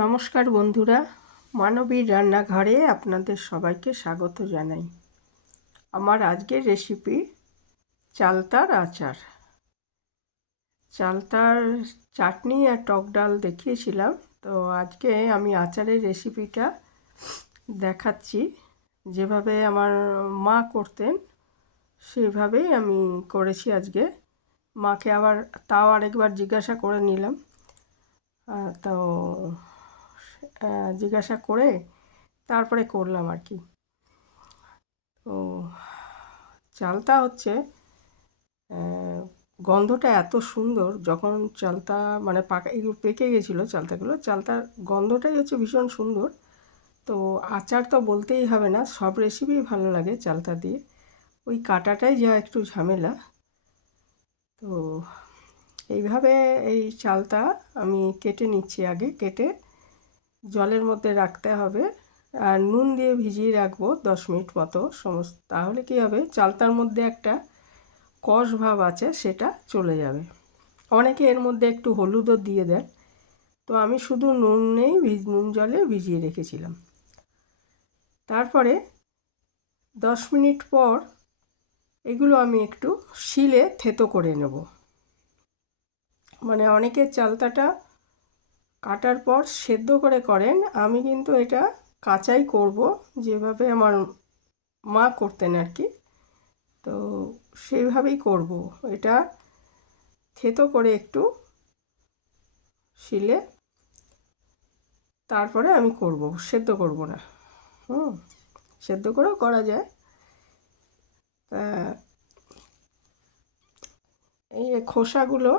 নমস্কার বন্ধুরা, মানবীর রান্নাঘরে আপনাদের সবাইকে স্বাগত জানাই। আমার আজকের রেসিপি চালতার আচার। চালতার চাটনি আর টক ডাল দেখিয়েছিলাম, তো আজকে আমি আচারের রেসিপিটা দেখাচ্ছি। যেভাবে আমার মা করতেন সেভাবেই আমি করেছি আজকে। মাকে তাও আরেকবার জিজ্ঞাসা করে নিলাম। তো জিজ্ঞাসা করে তারপরে করলাম আর কি। তো চালতা হচ্ছে গন্ধটা এত সুন্দর, যখন চালতা মানে পেকে গেছিলো চালতাগুলো, চালতার গন্ধটাই হচ্ছে ভীষণ সুন্দর। তো আচার তো বলতেই হবে না, সব রেসিপি ভালো লাগে চালতা দিয়ে, ওই কাটাটাই যা একটু ঝামেলা। তো এইভাবে এই চালতা আমি কেটে নিচ্ছি। আগে কেটে জলের মধ্যে রাখতে হবে আর নুন দিয়ে ভিজিয়ে রাখবো 10 মিনিট মতো সমস্ত। তাহলে কী হবে, চালতার মধ্যে একটা কষ ভাব আছে সেটা চলে যাবে। অনেকে এর মধ্যে একটু হলুদও দিয়ে দেন, তো আমি শুধু নুন জলে ভিজিয়ে রেখেছিলাম। তারপরে 10 মিনিট পর এগুলো আমি একটু শিলে থেতো করে নেব। মানে অনেকে চালতাটা কাটার পর সেদ্ধ করে করেন, আমি কিন্তু এটা কাঁচাই করব, যেভাবে আমার মা করতেন আর কি। তো সেইভাবেই করব। এটা থেতো করে একটু শিলে তারপরে আমি করব, সেদ্ধ করব না। সেদ্ধ করেও করা যায়। এই খোসাগুলো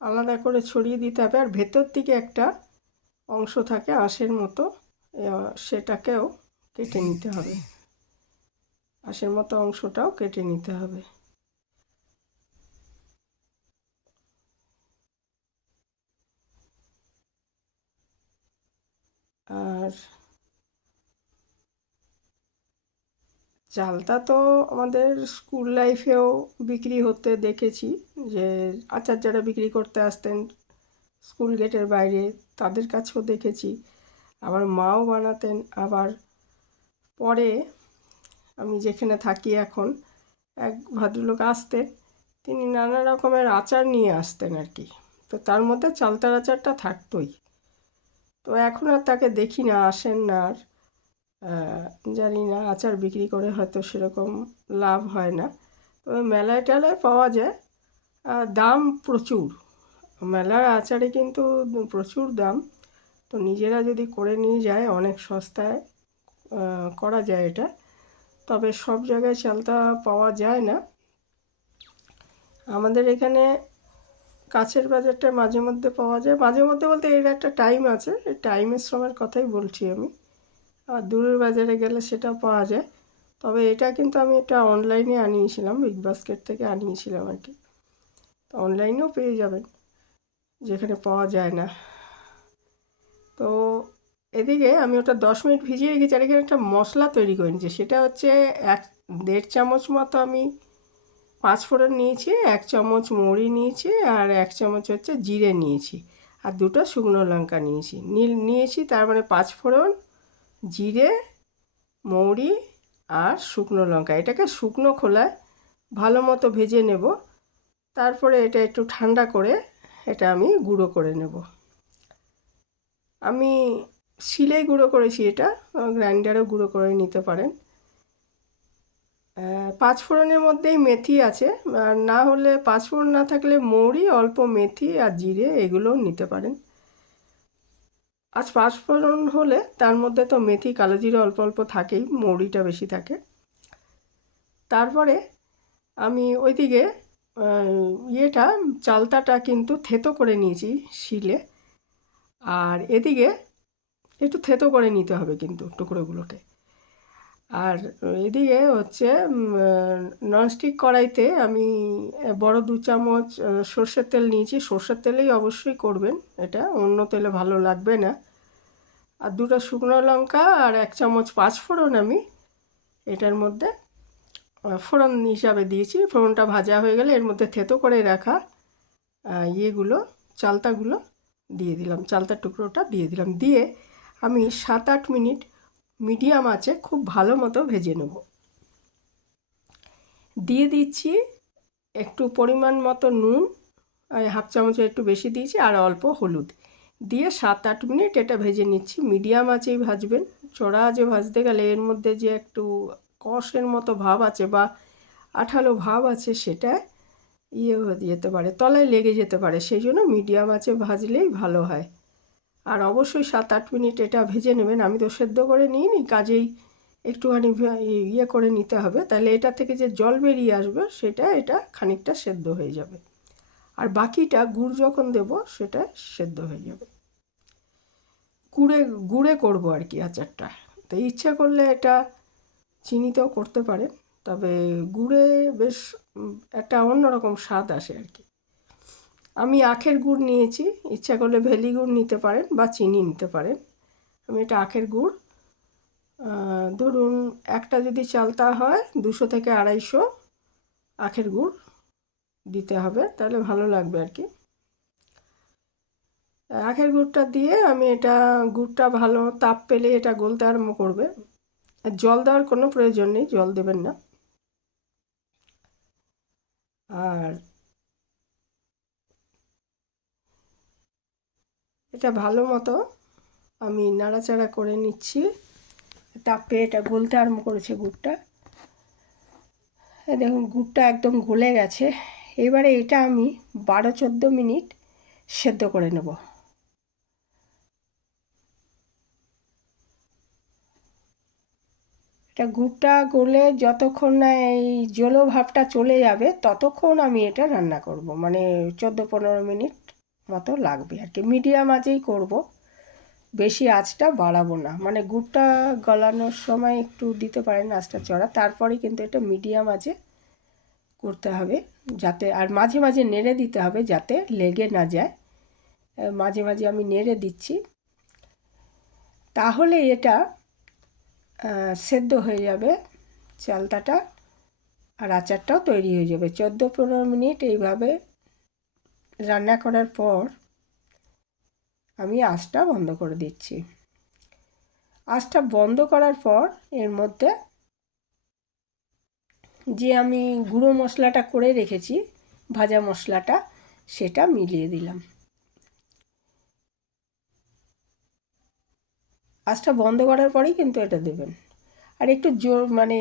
আলাদা করে ছড়িয়ে দিতে হবে, আর ভেতর দিকে একটা অংশ থাকে আঁশের মতো, সেটাকেও কেটে নিতে হবে। আঁশের মতো অংশটাও কেটে নিতে হবে। আর চালতা তো আমাদের স্কুল লাইফেও বিক্রি হতে দেখেছি, যে আচার যারা বিক্রি করতে আসতেন স্কুল গেটের বাইরে তাদের কাছেও দেখেছি। আবার মাও বানাতেন। আবার পরে আমি যেখানে থাকি এখন, এক ভদ্রলোক আসতেন, তিনি নানা রকমের আচার নিয়ে আসতেন আর কি। তো তার মধ্যে চালতার আচারটা থাকতোই। তো এখন আর তাকে দেখি না, আসেন না আর। জানি না, আচার বিক্রি করে হয়তো সেরকম লাভ হয় না। তবে মেলায় টেলায় পাওয়া যায়, দাম প্রচুর। মেলার আচারে কিন্তু প্রচুর দাম। তো নিজেরা যদি করে নিয়ে যায় অনেক সস্তায় করা যায় এটা। তবে সব জায়গায় চালতা পাওয়া যায় না। আমাদের এখানে কাছের বাজারটা মাঝে মধ্যে পাওয়া যায়, মাঝে মধ্যে বলতে এর একটা টাইম আছে, এই টাইমের সময়ের কথাই বলছি আমি। আর দূরের বাজারে গেলে সেটা পাওয়া যায়। তবে এটা কিন্তু আমি এটা অনলাইনে আনিয়েছিলাম, বিগ বাস্কেট থেকে আনিয়েছিলাম আর কি। তো অনলাইনেও পেয়ে যাবেন যেখানে পাওয়া যায় না। তো এদিকে আমি ওটা 10 মিনিট ভিজিয়ে রেখেছি, আর এখানে একটা মশলা তৈরি করে নিয়েছি। সেটা হচ্ছে 1-1.5 চামচ মতো আমি পাঁচফোড়ন নিয়েছি, 1 চামচ মৌরি নিয়েছি, আর 1 চামচ হচ্ছে জিরে নিয়েছি, আর 2টো শুকনো লঙ্কা নিয়েছি। তার মানে পাঁচফোড়ন, জিরে, মৌরি আর শুকনো লঙ্কা, এটাকে শুকনো খোলায় ভালো মতো ভেজে নেব। তারপরে এটা একটু ঠান্ডা করে এটা আমি গুঁড়ো করে নেব। আমি শিলেই গুঁড়ো করেছি, এটা গ্রাইন্ডারেও গুঁড়ো করে নিতে পারেন। পাঁচফোড়নের মধ্যেই মেথি আছে, আর না হলে পাঁচফোড়ন না থাকলে মৌরি, অল্প মেথি আর জিরে এগুলোও নিতে পারেন। আজ পাঁচফোড়ন হলে তার মধ্যে তো মেথি, কালো জিরে অল্প অল্প থাকেই, মৌরিটা বেশি থাকে। তারপরে আমি ওইদিকে চালতাটা কিন্তু থেতো করে নিয়েছি শিলে, আর এদিকে একটু থেতো করে নিতে হবে কিন্তু টুকরোগুলোকে। আর এদিকে হচ্ছে ননস্টিক কড়াইতে আমি বড় 2 চামচ সর্ষের তেল নিয়েছি। সর্ষের তেলেই অবশ্যই করবেন, এটা অন্য তেলে ভালো লাগবে না। আর 2টো শুকনো লঙ্কা আর 1 চামচ পাঁচফোড়ন আমি এটার মধ্যে ফোড়ন হিসাবে দিয়েছি। ফোড়নটা ভাজা হয়ে গেলে এর মধ্যে থেতো করে রাখা চালতাগুলো দিয়ে দিলাম, চালতার টুকরোটা দিয়ে দিলাম, দিয়ে আমি 7-8 মিনিট মিডিয়াম আঁচে খুব ভালো মতো ভেজে নেব। দিয়ে দিচ্ছি একটু পরিমাণ মতো নুন, হাফ চামচের একটু বেশি দিয়েছি, আর অল্প হলুদ দিয়ে 7-8 মিনিট এটা ভেজে নিচ্ছি। মিডিয়াম আঁচেই ভাজবেন, চড়া আঁচে ভাজতে গেলে এর মধ্যে যে একটু কষের মতো ভাব আছে বা আঠালো ভাব আছে সেটা হয়ে যেতে পারে, তলায় লেগে যেতে পারে, সেই জন্য মিডিয়াম আঁচে ভাজলেই ভালো হয়। আর অবশ্যই 7-8 মিনিট এটা ভেজে নেবেন। আমি তো সেদ্ধ করে নিইনি, কাজেই একটুখানি করে নিতে হবে, তাহলে এটা থেকে যে জল বেরিয়ে আসবে এটা খানিকটা সেদ্ধ হয়ে যাবে, আর বাকিটা গুড় যখন দেব সেটা সেদ্ধ হয়ে যাবে। গুড়ে করব আর কি আচারটা, তো ইচ্ছা করলে এটা চিনিতেও করতে পারেন, তবে গুড়ে বেশ একটা অন্যরকম স্বাদ আসে আর কি। আমি আখের গুড় নিয়েছি, ইচ্ছা করলে ভেলি গুড় নিতে পারেন বা চিনি নিতে পারেন। আমি এটা আখের গুড়, ধরুন একটা যদি চালতা হয় 200 থেকে 250 আখের গুড় দিতে হবে, তাহলে ভালো লাগবে আর কি। আখের গুড়টা দিয়ে আমি এটা, গুড়টা ভালো তাপ পেলে এটা গলতে আরম্ভ করবে। জল দেওয়ার কোনো প্রয়োজন নেই, জল দেবেন না। আর এটা ভালো মতো আমি নাড়াচাড়া করে নিচ্ছি, তাপে এটা গলতে আরম্ভ করেছে গুড়টা। দেখুন গুড়টা একদম গলে গেছে। এবারে এটা আমি 12-14 মিনিট সেদ্ধ করে নেব। এটা গুড়টা গলে যতক্ষণ না এই জলো ভাবটা চলে যাবে ততক্ষণ আমি এটা রান্না করব, মানে 14-15 মিনিট মতো লাগবে আর কি। মিডিয়াম আঁচেই করব, বেশি আঁচটা বাড়াবো না, মানে গুড়টা গলানোর সময় একটু দিতে পারেন আঁচটা চড়া, তারপরে কিন্তু এটা মিডিয়াম আঁচে করতে হবে, যাতে, আর মাঝে মাঝে নেড়ে দিতে হবে যাতে লেগে না যায়। মাঝে মাঝে আমি নেড়ে দিচ্ছি, তাহলে এটা সেদ্ধ হয়ে যাবে চালতাটা, আর আচারটাও তৈরি হয়ে যাবে। 14-15 মিনিট এইভাবে রান্না করার পর আমি আঁচটা বন্ধ করে দিচ্ছি। আঁচটা বন্ধ করার পর এর মধ্যে যে আমি গুঁড়ো মশলাটা করে রেখেছি, ভাজা মশলাটা, সেটা মিলিয়ে দিলাম। আঁচটা বন্ধ করার পরেই কিন্তু এটা দেবেন। আর একটু মানে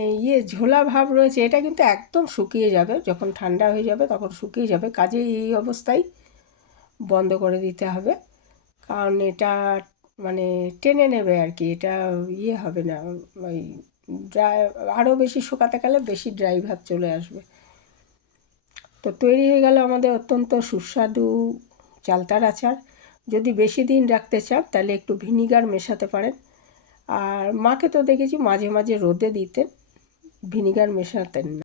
ঝোলা ভাব রয়েছে, এটা কিন্তু একদম শুকিয়ে যাবে, যখন ঠান্ডা হয়ে যাবে তখন শুকিয়ে যাবে, কাজেই এই অবস্থায় বন্ধ করে দিতে হবে, কারণ এটা মানে টেনে নেবে আর কি, এটা হবে না, ওই ড্রাই, আরও বেশি শুকাতে গেলে বেশি ড্রাই ভাব চলে আসবে। তো তৈরি হয়ে গেল আমাদের অত্যন্ত সুস্বাদু চালতার আচার। যদি বেশি দিন রাখতে চান তাহলে একটু ভিনিগার মেশাতে পারেন, আর মাকে তো দেখেছি মাঝে মাঝে রোদে দিতেন, ভিনিগার মেশাতেন না।